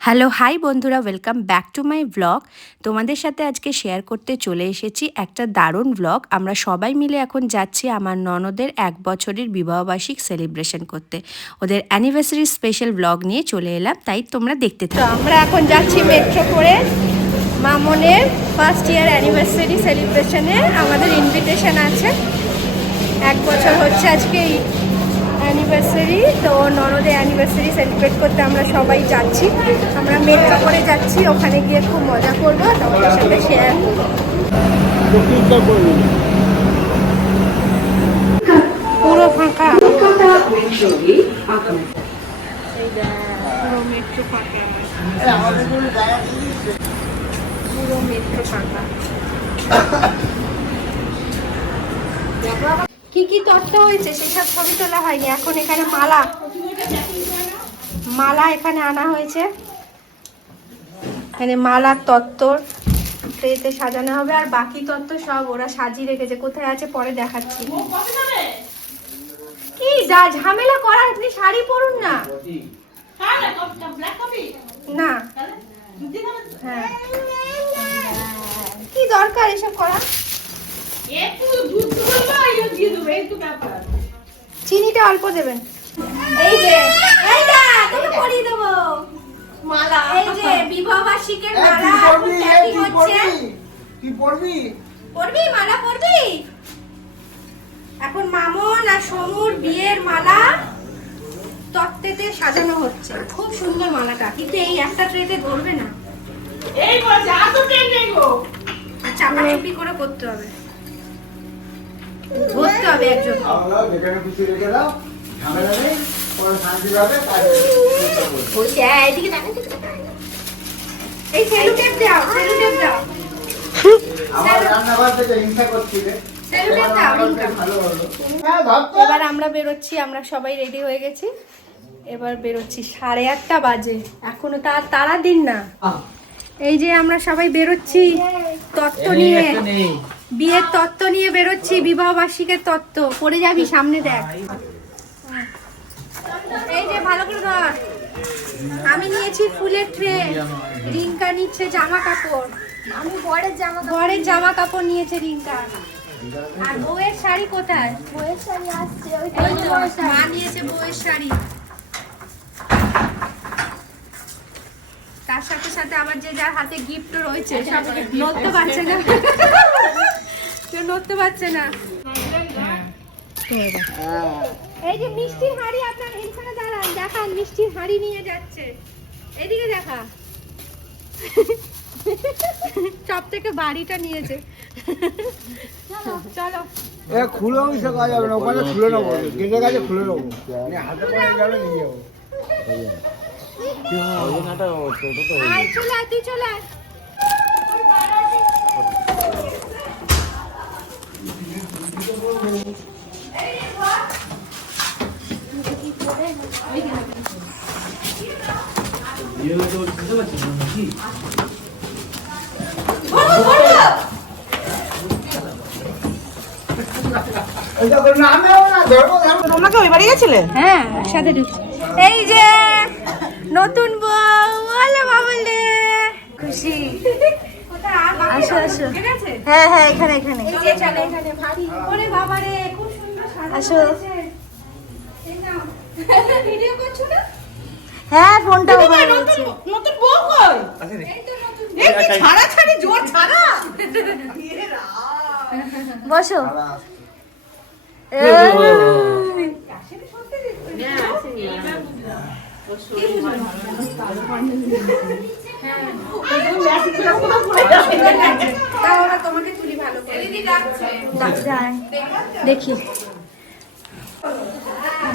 Hello hi বন্ধুরা, welcome back to my blog. তোমাদের সাথে আজকে শেয়ার করতে চলে এসেছি একটা দারুণ ব্লগ। আমরা সবাই মিলে এখন যাচ্ছি আমার ননদের 1 বছরের বিবাহবার্ষিক সেলিব্রেশন করতে। ওদের অ্যানিভার্সারি স্পেশাল ব্লগ নিয়ে চলে এলাম, তাই তোমরা দেখতে থাকো। আমরা এখন যাচ্ছি মেট্রো করে মামনের ফার্স্ট ইয়ার অ্যানিভার্সারি সেলিব্রেশনে। আমাদের ইনভিটেশন আছে, 1 বছর হচ্ছে আজকে অ্যানিভার্সারি। তো ননদের অ্যানিভার্সারি সেলিব্রেট করতে আমরা সবাই যাচ্ছি। আমরা মেট্রো করে যাচ্ছি, ওখানে গিয়ে খুব মজা করবো, তোমাদের সাথে শেয়ার করবো। পুরো ফাঁকা, পুরো মেট্রো ফাঁকা, পুরো মেট্রো ফাঁকা। কি কি তত্ত্ব হয়েছে সেসব ছবি তোলা হয়নি এখন। এখানে মালা এখানে আনা হয়েছে। এখানে মালার তত্ত্ব ট্রেতে সাজানো হবে, আর বাকি তত্ত্ব সব ওরা সাজিয়ে রেখেছে। কোথায় আছে পরে দেখাচ্ছি। কি যা ঝামেলা করার, আপনি শাড়ি পরুন না। না হ্যাঁ, কি দরকার এসব করা। চিনিটা অল্প দেবেন। এই যে তোকে পরিয়ে দেবো মালা। এই যে বিবাহবার্ষিকের মালা হচ্ছে। কি পড়বি? পরবি মালা পরবি? এখন মামন আর সমুর বিয়ের মালা তত্ত্বেতে সাজানো হচ্ছে। খুব সুন্দর মালাটা, কিন্তু এই একটা ট্রেতে ধরবে না। এই বলছে আতো ট্রে নেই গো, চাপাচাপি করে করতে হবে, ধরতে হবে একজন। আমরা যেখানে খুশি রেখে দাও, ঝামেলা নেই, কোনো শান্তি পাবে। বলছে এইদিকে দেখো, এই সেলু টেপ দাও, সেলু টেপ দাও। আমার রান্নাঘর থেকে হিংসা করছিলে। সেলু টেপ দাও, ভালো হলো। এবার আমরা বেরোচ্ছি, আমরা সবাই রেডি হয়ে গেছি। এবার বেরোচ্ছি, 8:30 বাজে, এখনো তারা দিন না। এই যে আমরা সবাই বেরোচ্ছি তত্ত্ব নিয়ে, বিয়ের তত্ত্ব নিয়ে বেরোচ্ছি, বিবাহ বার্ষিকের তত্ত্ব। পড়ে যাবি, সামনে দেখ। এই যে ভালো করে ধর। আমি নিয়েছি ফুলের ট্রে, রিঙ্কা নিচ্ছে জামা কাপড়, আমি বরের জামা কাপড় নিয়েছে রিঙ্কা। আর বউয়ের শাড়ি কোথায়? বউয়ের শাড়ি আসছে, ওই তো মা নিয়েছে বউয়ের শাড়ি। তার সাথে সাথে আবার যে যার হাতে গিফট রয়েছে, সব নড়তে পারছে না, কেউ নড়তে পারছে না। এই যে মিষ্টির হাঁড়ি, আপনার এইখানে দাঁড়ান, দেখান মিষ্টির হাঁড়ি নিয়ে যাচ্ছে। এদিকে দেখা, সব থেকে বাড়িটা নিয়েছে। চলো খুলেও শেখা যাবে না, ওখানে খুলে নেবো, গেটের কাছে খুলে নেবো, হাতে করে যাবে নিয়ে যাবো। চলে আয়, তুই চলে আয়। তোমরা কি ওই বাড়ি গেছিলে? হ্যাঁ, একসাথে এই যে নতুন বউ, বলে বাবলে খুশি। আসো আসো। হ্যাঁ হ্যাঁ, এখানে এখানে আসো। ভিডিও করছো না? হ্যাঁ, ফোনটা ওভাবে রয়েছে। নতুন বউ কই? এই কি ছাড়া ছাড়ি, জোর ছাড়া। বসো। দেখি,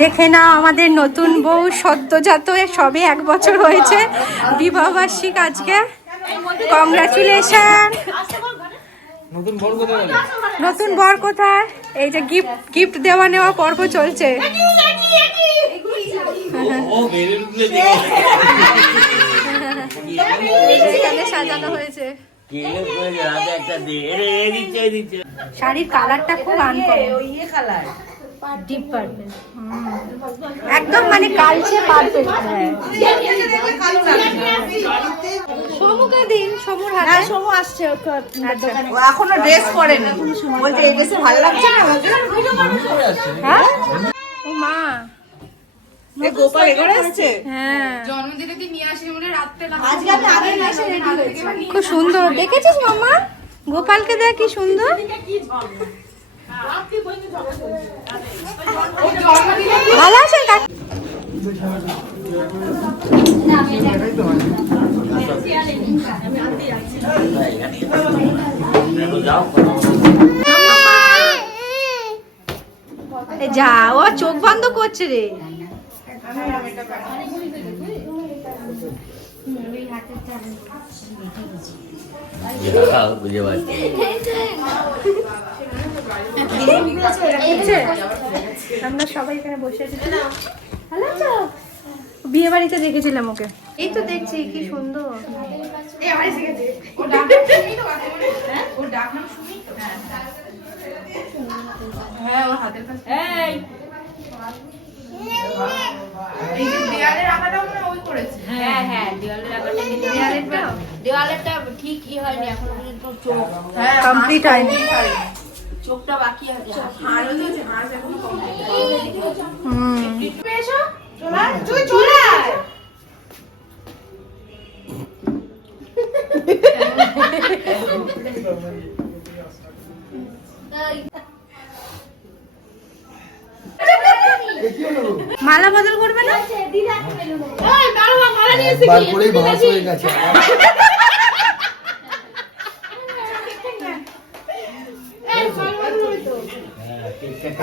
দেখে না আমাদের নতুন বউ সদ্যজাত, সবে 1 বছর হয়েছে বিবাহবার্ষিক আজকে। কংগ্রাচুলেশন। নতুন বর কোথায়? এই যে গিফট দেওয়া নেওয়া পর্ব চলছে। সাজানো হয়েছে, শাড়ির কালারটা খুব আনকমন, ডিপ পার্পল, একদম মানে কালচে পার্পল। সমুকে দিন, সমুর না হাতে। সমু আসছে ওকে দোকানে। ও এখনো ড্রেস পরেনি, বলছে এই ড্রেসে ভালো লাগছে না আমাকে। হ্যাঁ ও মা, এই গোপাল এগোরে আসছে। হ্যাঁ আজকে আমি আগে এসে রেডি হয়েছি। খুব সুন্দর দেখেছিস মামা, গোপালকে দেখ কি সুন্দর। ভালো আছেন কাকি? এ যা, ও চোখ বন্ধ করছে রে। বুঝে পারছি। আমরা সবাই এখানে বসে আছি। ভালো আছো? বিয়ে বাড়িতে দেখেছিলাম ওকে। এই তো দেখছি কি সুন্দর। দেওয়ালেরটা ঠিক ই হয়নি এখন পর্যন্ত চোখ কমপ্লিট হয়নি। চোখটা বাকি আছে। তুই চলে আয়। মালা বদল করবে না? একবার করেই ভাস হয়ে গেছে।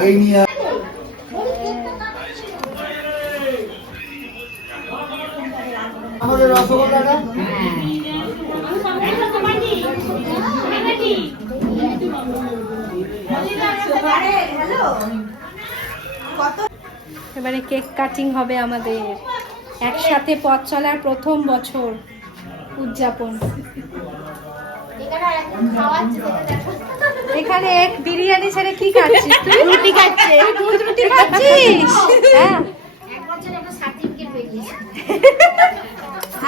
এই নিয়ে আমাদের রসগোল্লাটা এবারে কেক কাটিং হবে আমাদের, একসাথে পথ চলার প্রথম বছর উদযাপন। এখানে এক বিরিয়ানি ছেড়ে কি খাচ্ছিস তুই? রুটি খাচ্ছে। দুধ রুটি খাচ্ছিস? হ্যাঁ,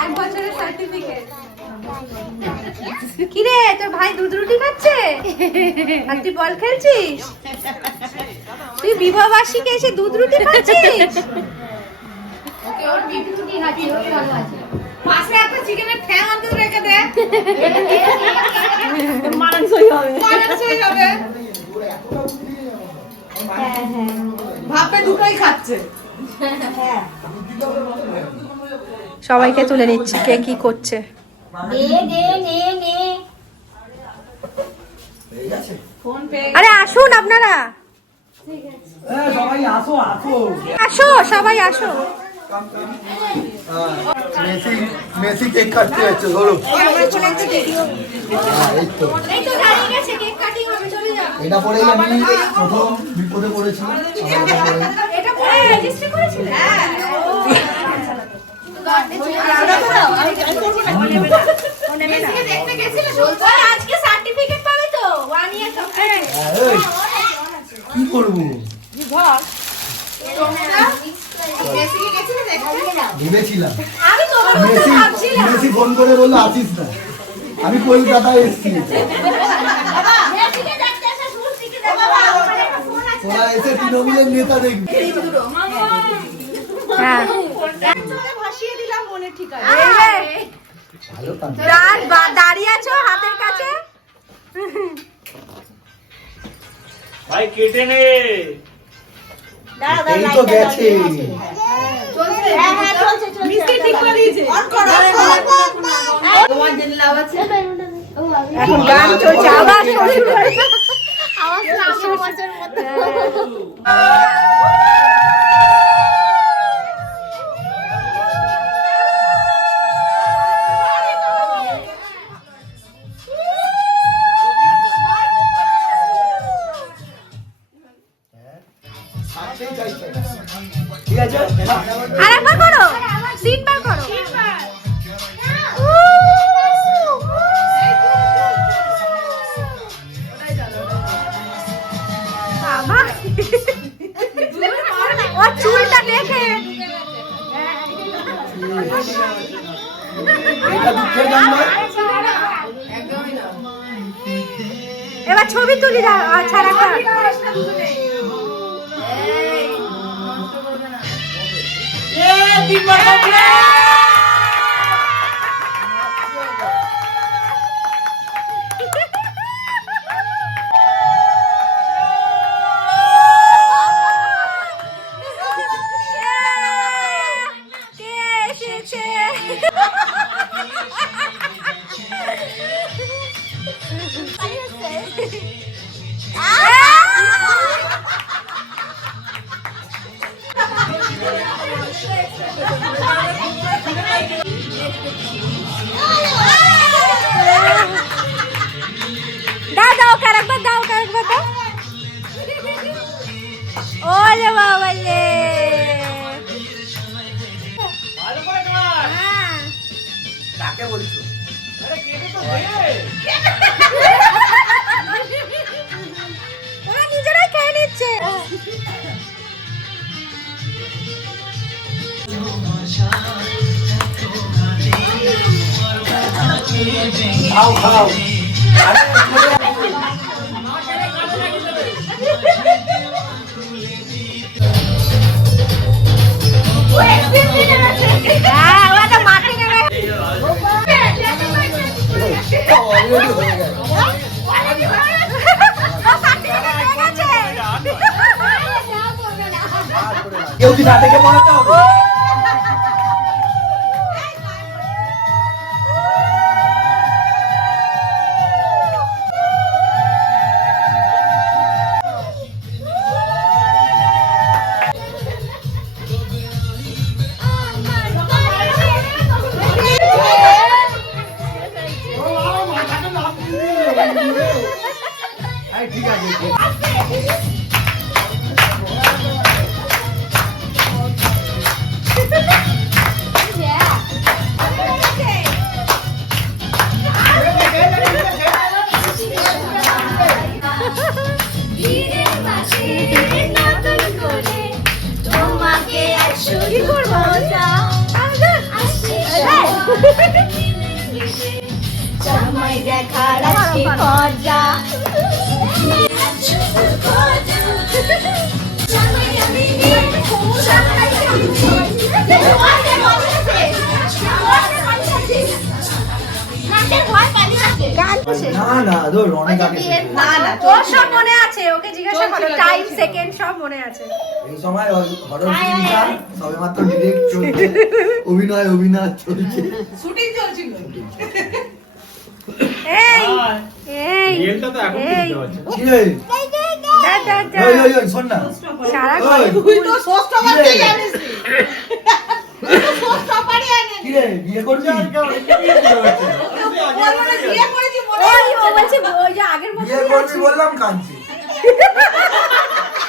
এক বছরের সার্টিফিকেট। কি রে, তোর ভাই দুধ রুটি খাচ্ছে আর তুই বল খেলছিস? তুই বিবাহ বার্ষিকে এসে দুধ রুটি খাচ্ছিস? পাশে একটা চিকেনের ঠ্যাং আনতে রেখে দে, মানানসই হবে। মানানসই হবে। ভাববে দুটোই খাচ্ছে। সবাইকে তুলে নিচ্ছি কে কি করছে। ফোন পে আরে আসুন আপনারা, সবাই আসো আসো। আসো সবাই আসো। মেসি মেসি কেক কাটতে যাচ্ছে, ধরো। এই তো এটা পরেই আমি প্রথম বিপদে পড়েছিলাম। এটা পরে রেজিস্ট্রি করেছিলে? আজকে সার্টিফিকেট পাবে তো 1 ইয়ার কমপ্লিট। এই, কি করবো ভেবেছিলাম। আমি তোমার কথা মেসি ভাবছিলাম। মেসি ফোন করে বললো আসিস না, আমি কলকাতায় এসেছি। ওরা এসে তৃণমূলের নেতা দেখবি। হ্যাঁ, ভাসিয়ে দিলাম মনে ঠিক আছে। ভালো কাজ। দাঁড়িয়ে আছো হাতের কাছে। ভাই কেটে নে। দাঁড়া এই তো গেছে। হ্যাঁ হ্যাঁ চলছে চলছে। মিষ্টি ঠিক করে দিয়েছে। অন করো। তোমার জন্য লাভ আছে। এখন গান চলছে, আবার শ্বশুর বাড়ি। আওয়াজ না আমার বাচ্চার মতো। ঠিক আছে, আরেকবার করো, 3 বার করো। বাবা, ও চুলটা দেখে। এটা দুঃখের গান নয়। ছবি তুলি দাও ছাড়া দাও কারেকবার দাও ওরে বাবা রে ভালো করে কর। কাকে বলছো? আরে কেটে তো দে। ওরা নিজেরাই খেয়ে নিচ্ছে খাও খাও। হ্যাঁ ওটা মাটি নেবে অলরেডি হয়ে গেছে। কেউ কি না দেখে মনে হবে? ঠিক আছে জামাই দেখার আছে খরচা না না ধর অনেক আগে না না ওর সব মনে আছে ওকে জিজ্ঞাসা করো চলছিল, টাইম চলছিল। সেকেন্ড সব মনে আছে এই সময় হরর সিনেমা সবে মাত্র ডিরেক্ট চলছে অভিনয় চলছে শুটিং চলছিল এই আর এই রিয়েলটা তো এখন এই কিনতে হচ্ছে। কি রে দাদা শোন না সারা ওই, তুই তো ষষ্ঠ বারতে জানিস ষষ্ঠ পারি আনে কি রে বিয়ে করবি বলবো না বিয়ে করেছি মনে ওই ও বলছে ওই যে আগের বিয়ে বছর করবি বললাম কাঁদছি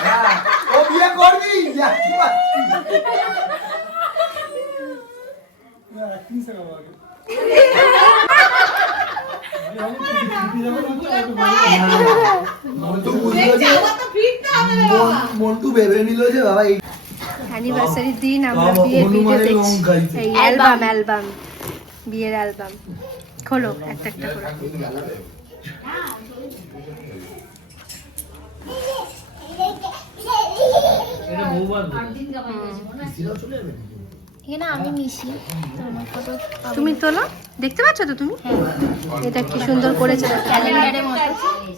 হ্যাঁ, ও বিয়ে করবি দেখতে পাচ্ছি। মন্টু বুঝলো যে আমার তো ফিরতে হবে না বাবা মন্টু ভেবে নিল যে বাবা এই অ্যানিভার্সারির দিন আমরা বাবা, বিয়ের ভিডিও হনুমানের দেখছি রং গাইছে। এই অ্যালবাম বিয়ের অ্যালবাম খোলো একটা একটা করে এটা বহুবার বলে। এখানে আমি মিশি তোমার ফটো তুমি তোলো দেখতে পাচ্ছ তো তুমি এটা কি সুন্দর করেছে দেখো। ক্যালেন্ডারের মতো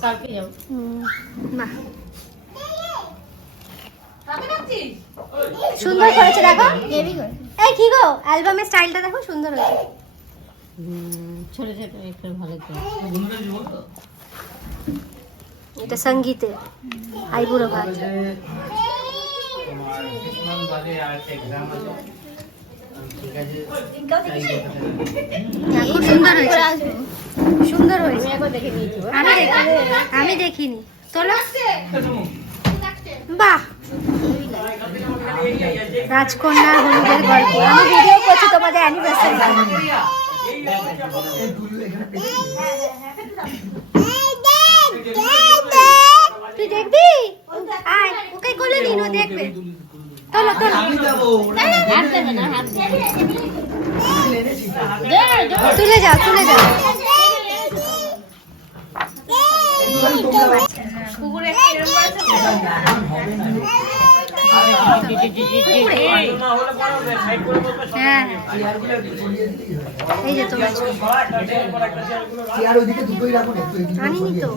কালকে যাবো বাহ কাকে ডাকছিস সুন্দর করেছে দেখো হেভি করে এই কি গো অ্যালবামের স্টাইলটা দেখো সুন্দর হয়েছে ছোট ছোট একটু ভালো করে এটা সঙ্গীতে আইবুড়ো ভাত তোমার কিছুক্ষণ বাদে আর এক্সাম আছে। ঠিক আছে। হ্যাঁ, খুব সুন্দর হয়েছে আসবো সুন্দর হয়েছে আমি একবার দেখে নিয়েছি আমি দেখিনি তোলো বাহ রাজকন্যা হলুদের গল্প আমি ভিডিও করছি তোমাদের অ্যানিভার্সারি তুই দেখবি আয় ওকে কোলে নিন ও দেখবে তোলো তোলো আমি যাবো হাত দেবে না হাত দেবে তুলে যাও কুকুরে একটা এরকম করেছে। হ্যাঁ এই যে তোমার চেয়ার ওইদিকে দুটোই রাখো না, একটু এদিকে আনিনি তো,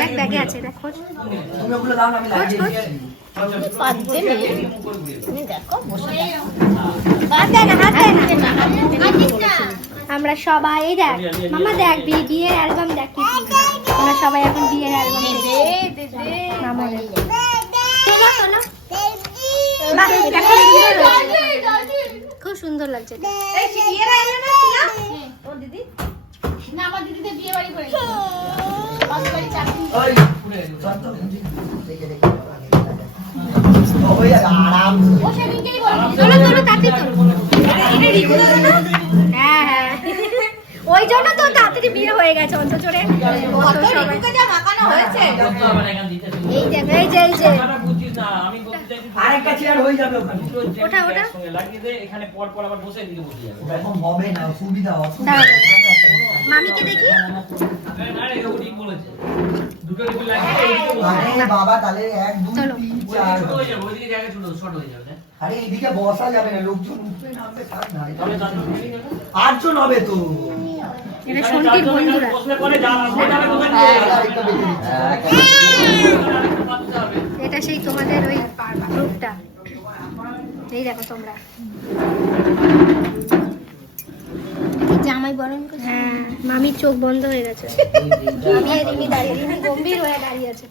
দেখ ব্যাগে আছে, দেখ খোঁজ খোঁজ খোঁজ। পাঁচজন নেই। তুমি দেখো বসে হাত দেয় না, হাত দেয় না। আমরা সবাই এই দেখ মামা, দেখ বিয়ের অ্যালবাম দেখ কি সুন্দর। আমরা সবাই এখন বিয়ের অ্যালবাম দেখছি মামাদের। চলো চলো, বাহ, এটা খুব সুন্দর লাগছে। খুব সুন্দর লাগছে এটা। এই বিয়ের আইলো না ছিল? ও দিদি না, আমার দিদিদের বিয়ে বাড়ি করেছে। পাশের বাড়ি চাকরি। ওই চল তো দেখে দেখে ওই আরাম ও সেদিনকেই বলল। চলো চলো তাড়াতাড়ি চলো। এটা রিকু দাদা না? হ্যাঁ হ্যাঁ, ওই জন্য তো তাড়াতাড়ি বিয়ে হয়ে গেছে অন্তচরে। কত রিকুকে যা মাখানো হয়েছে। এই যে এই যে এই যে আরেকটা চেয়ার হয়ে যাবে ওখানে। ওঠা ওঠা লাগিয়ে দে, এখানে পর পর আবার বসে দিকে বসে যাবে। এখন হবে না, সুবিধা দাঁড়াও, মামিকে দেখি। না রে, ও ঠিক বলেছে। দুটো রিপু লাগিয়ে দে, এইদিকে বসে যাবে। আরে বাবা, তাহলে 1 2 চলো। 3 4 ছোট হয়ে যাবে, ওইদিকে জায়গা ছোট শর্ট হয়ে যাবে। আরে এইদিকে বসা যাবে না, লোকজন উঠবে নামবে থাক না। তবে তাদের দুটোই যাবে। 8 জন হবে তো। এটা সন্তির বন্ধুরা। বসলে পরে যা আসবে যাবে কোথায় নিয়ে যাবে? আরেকটা বেঁচে দিচ্ছি। আরেকটা পাততে হবে। এটা সেই তোমাদের ওই গ্রুপটা। এই দেখো তোমরা। জামাই বরণ করছে। হ্যাঁ, মামির চোখ বন্ধ হয়ে গেছে। মামি আর রিমি দাঁড়িয়ে, রিমি গম্ভীর হয়ে দাঁড়িয়ে আছে।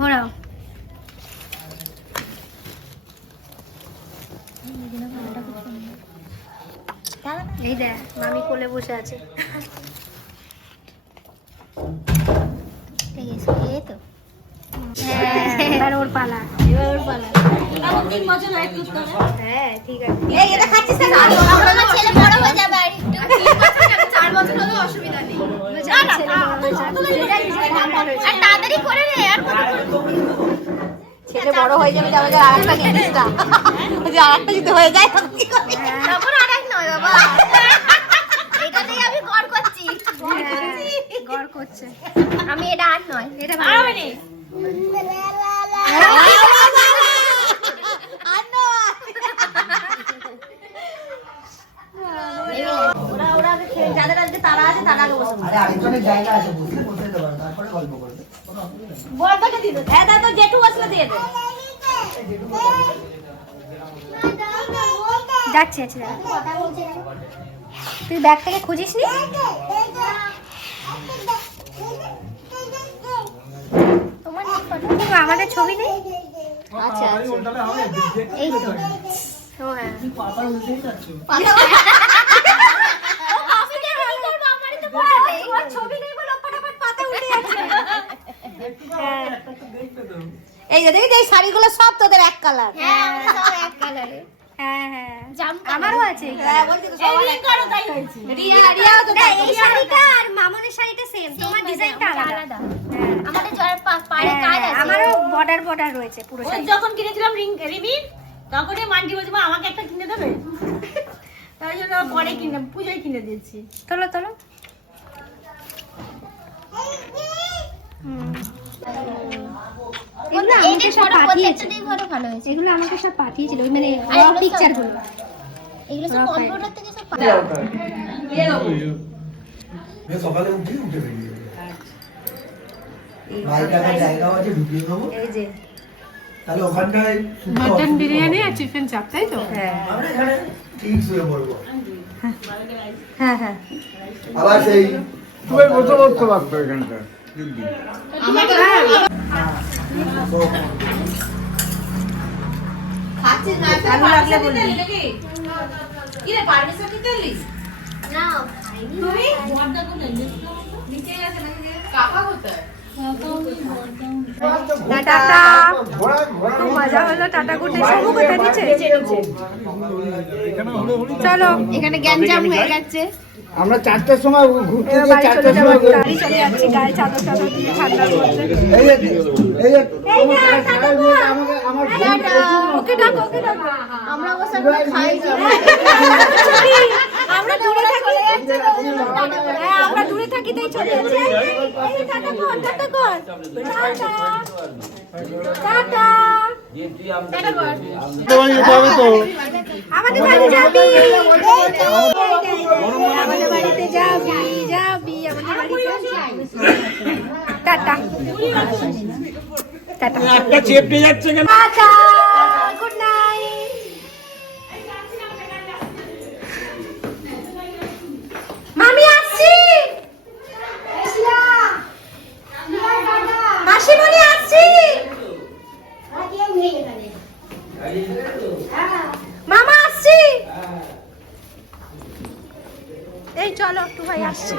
ঘোরাও। এই দেখ মামি কোলে বসে আছে। এই তো হ্যাঁ, এবার ওর পালা। ওর পালা। আর 3 বছর ওয়েট করতে হবে। হ্যাঁ ঠিক আছে। এই এটা খাচ্ছিস না? আমার ছেলে বড় হয়ে যাবে আর একটু। 4 বছর হলো অসুবিধা নেই। না না, আর তাড়াতাড়ি করে রে আর ছেলে বড় হয়ে যাবে, যাবে আরেকটা জিনিস না। যে আরেকটা যদি হয়ে যায় তখন কি করবি? তখন আরেক নয় বাবা। এটাতেই আমি গড় করছি। গড় করছে। আমি এটা আর নয়। এটা ভালো আর লাগে। নেই। ওরা আগে খেয়ে, যাদের আজকে তারা আছে তারা আগে বসে আরে আরেকজনের জায়গা আছে, বসলে বসে যেতে পারে, তারপরে গল্প করবে। কোনো অসুবিধা নেই। বড়টাকে দিয়ে দে। হ্যাঁ দাদা, জেঠু বসলে দিয়ে দে। যাচ্ছি আছে। তুই ব্যাগ থেকে খুঁজিস নি? তোমার নেই ফটো? কিন্তু আমাদের ছবি নেই। আচ্ছা আচ্ছা। এই তো। ও হ্যাঁ। ওর ছবি নেই বলে ও ফটাফট পাতা উঠে যাচ্ছে। হ্যাঁ। এই যে দেখি, এই শাড়িগুলো সব তোদের এক কালার। হ্যাঁ, আমরা সব এক কালারে। হ্যাঁ হ্যাঁ, জাম কালার। আমারও আছে এই হ্যাঁ, colour। বলছি তো সবার এই এক করো তাই হয়েছে। রিয়াও তো না, তাই এই শাড়িটা আর মামনের শাড়িটা সেম, তোমার ডিজাইনটা আলাদা। হ্যাঁ। আমাদের জয়ের পাড়ে কাজ হ্যাঁ, আছে। আমারও বর্ডার বর্ডার রয়েছে পুরো ওই শাড়ি। যখন কিনেছিলাম রিমির, তখনই মান্টি বলছে মা আমাকে একটা কিনে দেবে। তাই জন্য পরে কিনে, পুজোয় কিনে দিয়েছি। তোলো তোলো। হুম। এগুলো আমাকে সব পাঠিয়েছে। প্রত্যেকটাতেই ঘরে ভালো হয়েছে। এগুলো আমাকে সব পাঠিয়েছিল, ওই মানে আর এগুলো পিকচার গুলো। এগুলো সব রক কম্পিউটার থেকে সব সকালে উঠে বেরিয়ে যাবে। বাইরে জায়গাও আছে, ঢুকিয়ে দেবো। এই যে তাহলে ওখানটায় মটন বিরিয়ানি আর চিকেন চাপ, তাই তো? হ্যাঁ আমরা এখানে ঠিক শুয়ে পড়বো। হ্যাঁ হ্যাঁ। আবার সেই তুই বসে বসতে পারতো এখানটা। খাচ্ছিস না? ভালো লাগলে বলবি। কি রে, পারমিশন দিতে এলিস? না তুমি? নিচে গেছে নাকি? কাকা কোথায়? টাটা। ঘোড়া ঘোড়া খুব মজা হলো, টাটা গুড নাইট। সবু কোথায় নিচে? চলো এখানে গ্যাঞ্জাম হয়ে গেছে। আমরা 4টার সময় ঘুরতে এবার গিয়ে বাড়ি 4টার চলে যাবো। সময় বাড়ি চলে যাচ্ছি, গায়ে চাদর টাদর দিয়ে ঠান্ডা পড়ছে। এই যে এই তোমার যে, সারা টাটা সারা বল। আমাকে আমার ওকে ডাকো, ওকে ডাকো। আমরা বসে আমরা খাই আমরা দূরে থাকি। হ্যাঁ, আমরা দূরে থাকি। দেখিতেই চলে যাচ্ছে। এই টাটা কর, টাটা কর, টাটা টাটা। টাটা কর। তোমার যেতে হবে তো আমাদের বাড়ি যাবি, আমাদের বাড়িতে যাবি, যাবি আমাদের বাড়িতে। টাটা টাটা একটা চেপটে যাচ্ছে কেন? Tata, good night. মামি আসছি, মাসিমণি আসছি, মামা আসছি। এই চলো একটু ভাই আসছি।